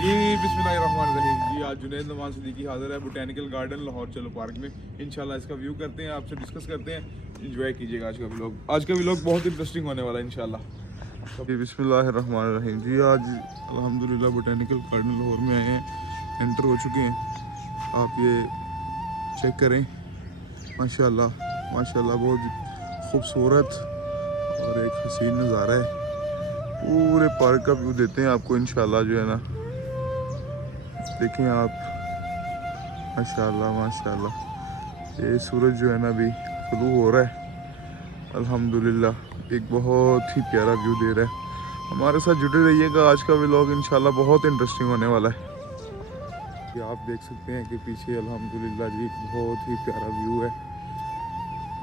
जी बिस्मिल्लाहिर्रहमानिर्रहीम। जी आज जुनैद नवाज सिद्दीकी हाजिर है बोटैनिकल गार्डन लाहौर चलो पार्क में। इंशाल्लाह इसका व्यू करते हैं, आपसे डिस्कस करते हैं, एंजॉय कीजिएगा आज का व्लॉग। आज का व्लॉग बहुत इंटरेस्टिंग होने वाला है इंशाल्लाह। जी बिस्मिल्लाहिर्रहमानिर्रहीम। जी आज अल्हम्दुलिल्लाह बोटैनिकल गार्डन लाहौर में आए हैं, एंटर हो चुके हैं। आप ये चेक करें, माशाल्लाह माशाल्लाह बहुत खूबसूरत और एक हसीन नज़ारा है। पूरे पार्क का व्यू देते हैं आपको इंशाल्लाह जो है ना। देखें आप, माशाल्लाह माशाल्लाह। ये सूरज जो है ना अभी शुरू हो रहा है, अल्हम्दुलिल्लाह एक बहुत ही प्यारा व्यू दे रहा है। हमारे साथ जुड़े रहिएगा, आज का व्लॉग इंशाल्लाह बहुत इंटरेस्टिंग होने वाला है। ये आप देख सकते हैं कि पीछे अल्हम्दुलिल्लाह जी बहुत ही प्यारा व्यू है।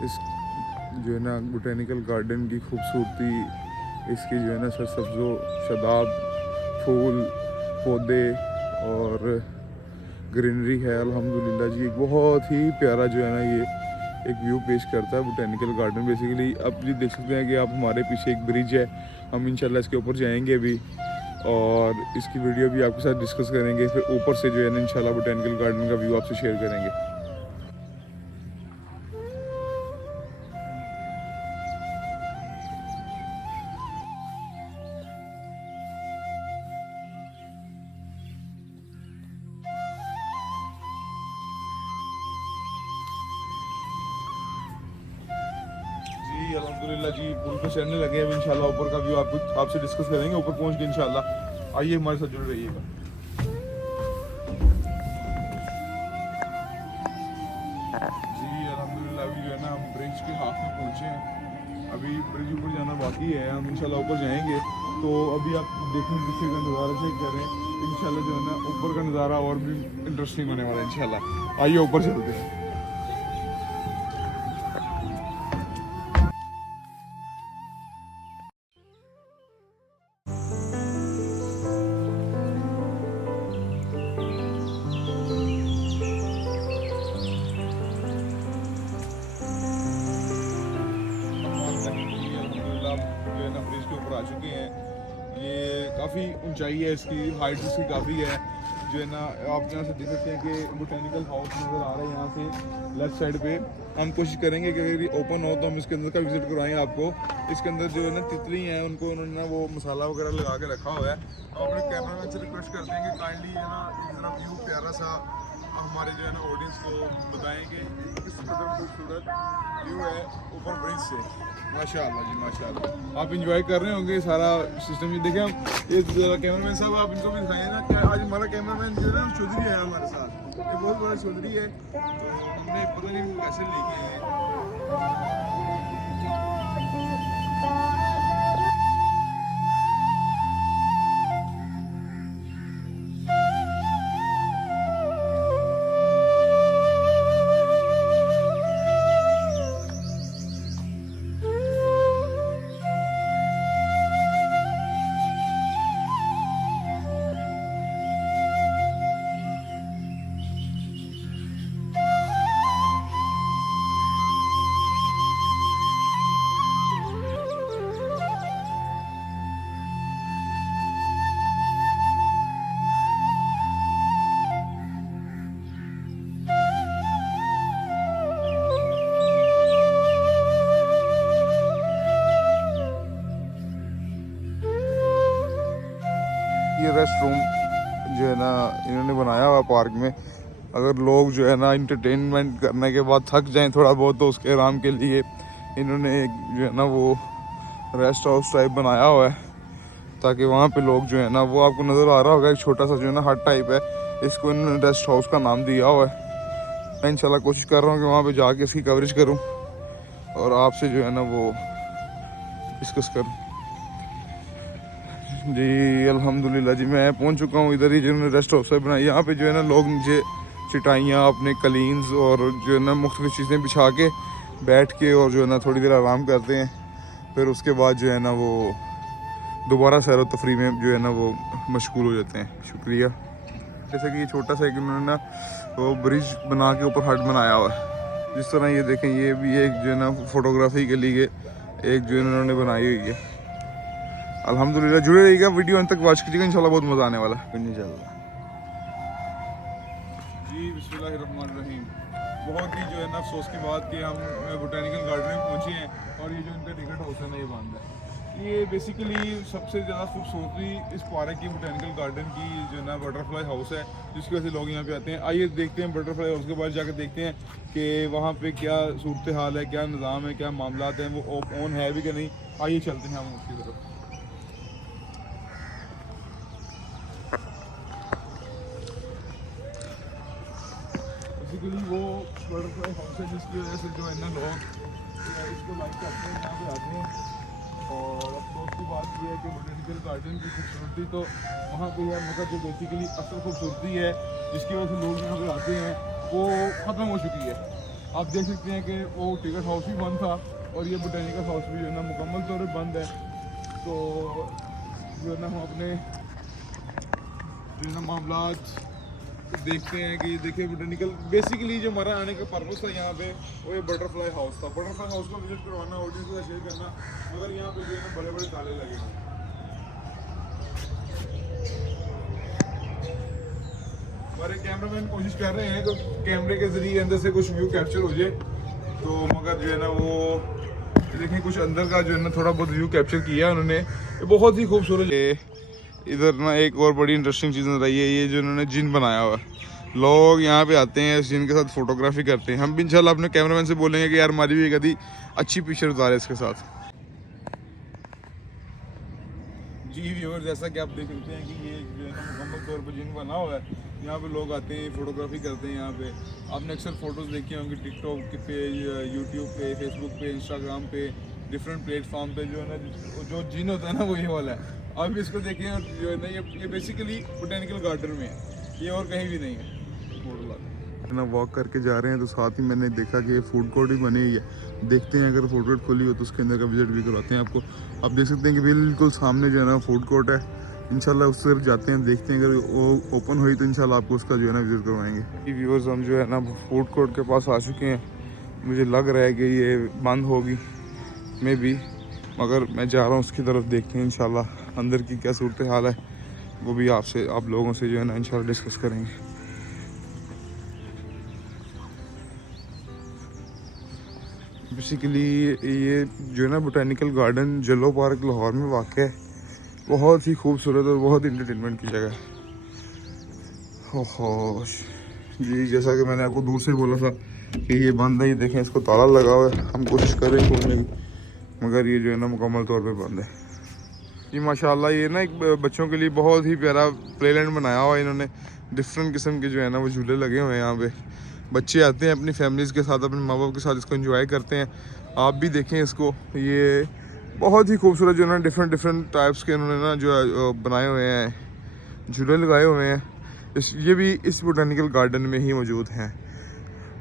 इस जो है ना बोटैनिकल गार्डन की खूबसूरती, इसकी जो है ना सरसब्ज़ो शदाब फूल पौधे और ग्रीनरी है अल्हम्दुलिल्लाह जी। एक बहुत ही प्यारा जो है ना ये एक व्यू पेश करता है बोटैनिकल गार्डन। बेसिकली आप ये देख सकते हैं कि आप हमारे पीछे एक ब्रिज है, हम इंशाल्लाह इसके ऊपर जाएंगे अभी और इसकी वीडियो भी आपके साथ डिस्कस करेंगे। फिर ऊपर से जो है ना इंशाल्लाह बोटैनिकल गार्डन का व्यू आपसे शेयर करेंगे। जी अल्हम्दुलिल्लाह जी पुल पे चढ़ने लगे हैं, इंशाल्लाह ऊपर का व्यू आपसे डिस्कस करेंगे ऊपर पहुंच के इंशाल्लाह। आइए हमारे साथ जुड़े रहिएगा। जी अल्हम्दुलिल्लाह अभी जो है ना हम ब्रिज के हाफ में पहुंचे हैं। अभी ब्रिज ऊपर जाना बाकी है, हम इंशाल्लाह ऊपर जाएंगे। तो अभी आप देखें पीछे का नज़ारा चेक करें, इंशाल्लाह जो है ना ऊपर का नज़ारा और भी इंटरेस्टिंग होने वाला है इंशाल्लाह। आइए ऊपर चलते हैं। जो है ना ब्रिज के ऊपर आ चुके हैं। ये काफ़ी ऊंचाई है, इसकी हाइट इसकी काफ़ी है। जो है ना आप यहाँ से देख सकते हैं कि बोटैनिकल हाउस नज़र आ रहा है यहाँ से लेफ्ट साइड पे। हम कोशिश करेंगे कि अगर ये ओपन हो तो हम इसके अंदर का विजिट करवाएं आपको। इसके अंदर जो है ना तितली हैं उनको उन्होंने ना वो मसाला वगैरह लगा के रखा हुआ है। हम अपने कैमरामैन से रिक्वेस्ट करते हैं कि काइंडली है ना इतना व्यू प्यारा सा हमारे जो है ना ऑडियंस को बताएंगे किस कदर खूबसूरत व्यू है ऊपर ब्रिज से। माशाल्लाह जी माशाल्लाह, आप इंजॉय कर रहे होंगे सारा सिस्टम। ये देखें हम, ये कैमरामैन साहब आप इनको भी दिखाइए ना। क्या आज हमारा कैमरामैन जो है ना चौधरी है हमारे साथ, ये बहुत बड़ा चौधरी है, तो हमने पता नहीं कैसे लेके आए हैं। ये रेस्ट रूम जो है ना इन्होंने बनाया हुआ पार्क में। अगर लोग जो है ना इंटरटेनमेंट करने के बाद थक जाएं थोड़ा बहुत, तो उसके आराम के लिए इन्होंने एक जो है ना वो रेस्ट हाउस टाइप बनाया हुआ है, ताकि वहाँ पे लोग जो है ना, वो आपको नज़र आ रहा होगा एक छोटा सा जो है ना हट टाइप है, इसको इन्होंने रेस्ट हाउस का नाम दिया हुआ है। मैं इंशाल्लाह कोशिश कर रहा हूँ कि वहाँ पे जाके इसकी कवरेज करूँ और आपसे जो है ना वो डिस्कस करूँ। जी अल्हम्दुलिल्लाह जी मैं पहुंच चुका हूँ इधर ही, जिन्होंने रेस्ट हाउस बनाई। यहाँ पे जो है ना लोग नीचे चटाइयाँ अपने कलीन्स और जो है ना मुख्तलिफ चीज़ें बिछा के बैठ के और जो है ना थोड़ी देर आराम करते हैं। फिर उसके बाद जो है ना वो दोबारा सैर व तफरी में जो है ना वो मशगूल हो जाते हैं। शुक्रिया। जैसे कि ये छोटा सा एक उन्होंने ना वो ब्रिज बना के ऊपर हट बनाया हुआ है। जिस तरह ये देखें, ये भी एक जो है ना फ़ोटोग्राफी के लिए एक जो इन्होंने बनाई हुई है। अल्हम्दुलिल्लाह जुड़े रहिएगा, वीडियो अंत तक वॉच कीजिएगा, इंशाल्लाह बहुत मज़ा आने वाला है इंशाल्लाह। जी बिस्मिल्लाहिर्रहमानिर्रहीम। बहुत ही जो है ना अफसोस की बात कि हम बोटेनिकल गार्डन में पहुंचे हैं और ये जो इनका टिकट हाउस है ना ये बंद है। ये बेसिकली सबसे ज़्यादा खूबसूरती इस पार्क की बोटेनिकल गार्डन की जो है ना बटरफ्लाई हाउस है, जिसकी वजह से लोग यहाँ पे आते हैं। आइए देखते हैं बटरफ्लाई हाउस के बाद जाकर देखते हैं कि वहाँ पे क्या सूरत हाल है, क्या निज़ाम है, क्या मामला हैं, वो ऑन है भी कि नहीं। आइए चलते हैं हम उसकी तरफ। बेसिकली वो बटरफ्लाई हाउस है जिसकी वजह से जो है ना लोग इसको लाइक करते हैं, यहाँ पे आते हैं। और अफसोस की बात यह है कि बोटेनिकल गार्डन की खूबसूरती तो वहाँ पे है, मगर जो बेसिकली असल खूबसूरती है जिसकी वजह से लोग यहाँ पे आते हैं वो ख़त्म हो चुकी है। आप देख सकते हैं कि वो टिकट हाउस भी बंद था और ये बोटेनिकल हाउस भी जो है ना मुकम्मल तौर पर बंद है। तो जो है ना हम अपने जो है ना मामलात देखते हैं कि देखिए बोटेनिकल बेसिकली जो हमारा आने का पर्पस था यहाँ पे वो ये बटरफ्लाई हाउस था। बटरफ्लाई हाउस को विजिट करवाना, ऑडियंस के साथ शेयर करना, मगर यहाँ पे जो है ना बड़े बड़े ताले लगे हैं। हमारे कैमरामैन कोशिश कर रहे हैं कि कैमरे के जरिए अंदर से कुछ व्यू कैप्चर हो जाए, तो मगर जो है ना वो देखें कुछ अंदर का जो है ना थोड़ा बहुत व्यू कैप्चर किया उन्होंने। ये बहुत ही खूबसूरत। इधर ना एक और बड़ी इंटरेस्टिंग चीज़ नजर आई है, ये जो उन्होंने जिन बनाया हुआ है। लोग यहाँ पे आते हैं इस जिन के साथ फोटोग्राफी करते हैं। हम भी इंशाल्लाह अपने कैमरामैन से बोलेंगे कि यार हमारी भी एक आधी अच्छी पिक्चर उतारे इसके साथ। जी व्यूअर, जैसा कि आप देख सकते हैं कि ये जो है ना मुकम्मल तौर पर जिन बना हुआ है। यहाँ पे लोग आते हैं, फोटोग्राफी करते हैं। यहाँ पे आपने अक्सर फ़ोटोज़ देखी होंगी टिकटॉक पे, यूट्यूब पे, फेसबुक पे, इंस्टाग्राम पे, डिफरेंट प्लेटफॉर्म पे। जो है ना जो जिन होता है ना वो ये वाला है। आप भी इसको देखिए और जो है ना ये बेसिकली बोटेनिकल गार्डन में है, ये और कहीं भी नहीं है। ना वॉक करके जा रहे हैं तो साथ ही मैंने देखा कि फूड कोर्ट भी बनी हुई है। देखते हैं अगर फूड कोर्ट खुली हो तो उसके अंदर का विजिट भी करवाते हैं आपको। आप देख सकते हैं कि बिल्कुल सामने जो है ना फूड कोर्ट है। इंशाल्लाह उस तरफ जाते हैं, देखते हैं अगर वो ओपन हुई तो इंशाल्लाह आपको उसका जो है ना विजिट करवाएंगे। व्यूअर्स, हम जो है ना फूड कोर्ट के पास आ चुके हैं। मुझे लग रहा है कि ये बंद होगी मे बी, मगर मैं जा रहा हूँ उसकी तरफ। देखते हैं इंशाल्लाह अंदर की क्या सूरत हाल है, वो भी आप लोगों से जो है ना इंशाल्लाह डिस्कस करेंगे। बेसिकली ये जो है ना बोटेनिकल गार्डन जलो पार्क लाहौर में वाक़ है। बहुत ही खूबसूरत और बहुत इंटरटेनमेंट की जगह है। ओहो जी, जैसा कि मैंने आपको दूर से बोला था कि ये बंद है। ये देखें, इसको ताला लगा हुआ है। हम कोशिश कर रहे हैं खोलने की, मगर ये जो है ना मुकम्मल तौर पे बंद है। जी माशाल्लाह, ये ना एक बच्चों के लिए बहुत ही प्यारा प्लेलैंड बनाया हुआ है इन्होंने। डिफरेंट किस्म के जो है ना वो झूले लगे हुए हैं यहाँ पे। बच्चे आते हैं अपनी फैमिलीज़ के साथ, अपने माँ बाप के साथ इसको एंजॉय करते हैं। आप भी देखें इसको, ये बहुत ही खूबसूरत जो है ना डिफरेंट टाइप्स के इन्होंने ना जो है बनाए हुए हैं, झूले लगाए हुए हैं। ये भी इस बोटेनिकल गार्डन में ही मौजूद हैं।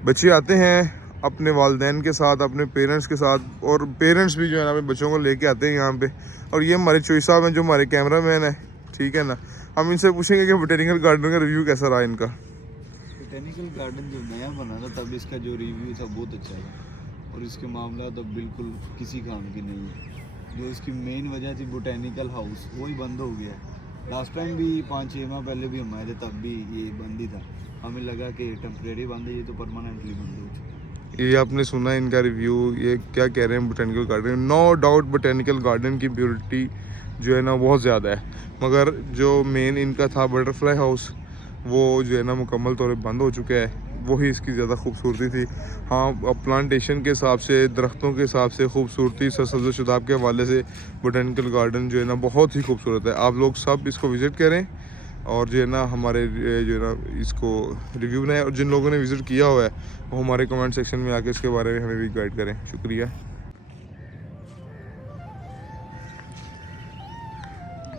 बच्चे आते हैं अपने वालिदैन के साथ, अपने पेरेंट्स के साथ, और पेरेंट्स भी जो है ना अपने बच्चों को लेके आते हैं यहाँ पे। और ये हमारे चोई साहब हैं जो हमारे कैमरामैन हैं, ठीक है ना। हम इनसे पूछेंगे कि बोटेनिकल गार्डन का रिव्यू कैसा रहा इनका। बोटेनिकल गार्डन जब नया बना था तब इसका जो रिव्यू था बहुत अच्छा था, और इसके मामला तो बिल्कुल किसी काम के नहीं है। जो इसकी मेन वजह थी बोटेनिकल हाउस, वही बंद हो गया। लास्ट टाइम भी 5-6 माह पहले भी हम आए थे, तब भी ये बंद ही था। हमें लगा कि टेम्परेरी बंद है, ये तो परमानेंटली बंद हो चुका है। ये आपने सुना इनका रिव्यू, ये क्या कह रहे हैं botanical garden. No doubt botanical garden की ब्यूटी जो है ना बहुत ज़्यादा है, मगर जो मेन इनका था बटरफ्लाई हाउस, वो जो है ना मुकम्मल तौर पर बंद हो चुका है। वही इसकी ज़्यादा खूबसूरती थी। हाँ, अब प्लांटेशन के हिसाब से, दरख्तों के हिसाब से, खूबसूरती, सब्ज़ शुदाब के हवाले से बोटेनिकल गार्डन जो है ना बहुत ही खूबसूरत है। आप लोग सब इसको विज़िट करें और जो है ना हमारे जो है ना इसको रिव्यू बनाए। और जिन लोगों ने विज़िट किया हुआ है वो हमारे कमेंट सेक्शन में आके इसके बारे में हमें भी गाइड करें। शुक्रिया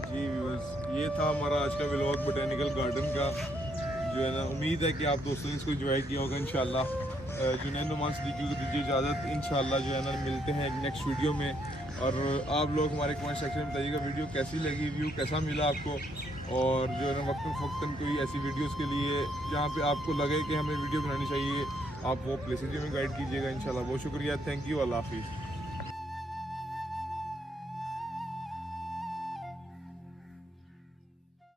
जी व्यूअर्स, ये था हमारा आज का व्लॉग बोटेनिकल गार्डन का। जो है ना उम्मीद है कि आप दोस्तों ने इसको एंजॉय किया होगा। इंशाल्लाह जुनैद नुमान सिद्दीकी को दीजिए इजाज़त। इंशाल्लाह जो है ना मिलते हैं नेक्स्ट वीडियो में। और आप लोग हमारे कमेंट सेक्शन में बताइएगा वीडियो कैसी लगी, व्यू कैसा मिला आपको। और जो है ना वक्तन कोई ऐसी वीडियोस के लिए जहाँ पे आपको लगे कि हमें वीडियो बनानी चाहिए, आप वो प्लेसेस भी हमें गाइड कीजिएगा इंशाल्लाह। बहुत शुक्रिया, थैंक यू, अल्लाह हाफिज़।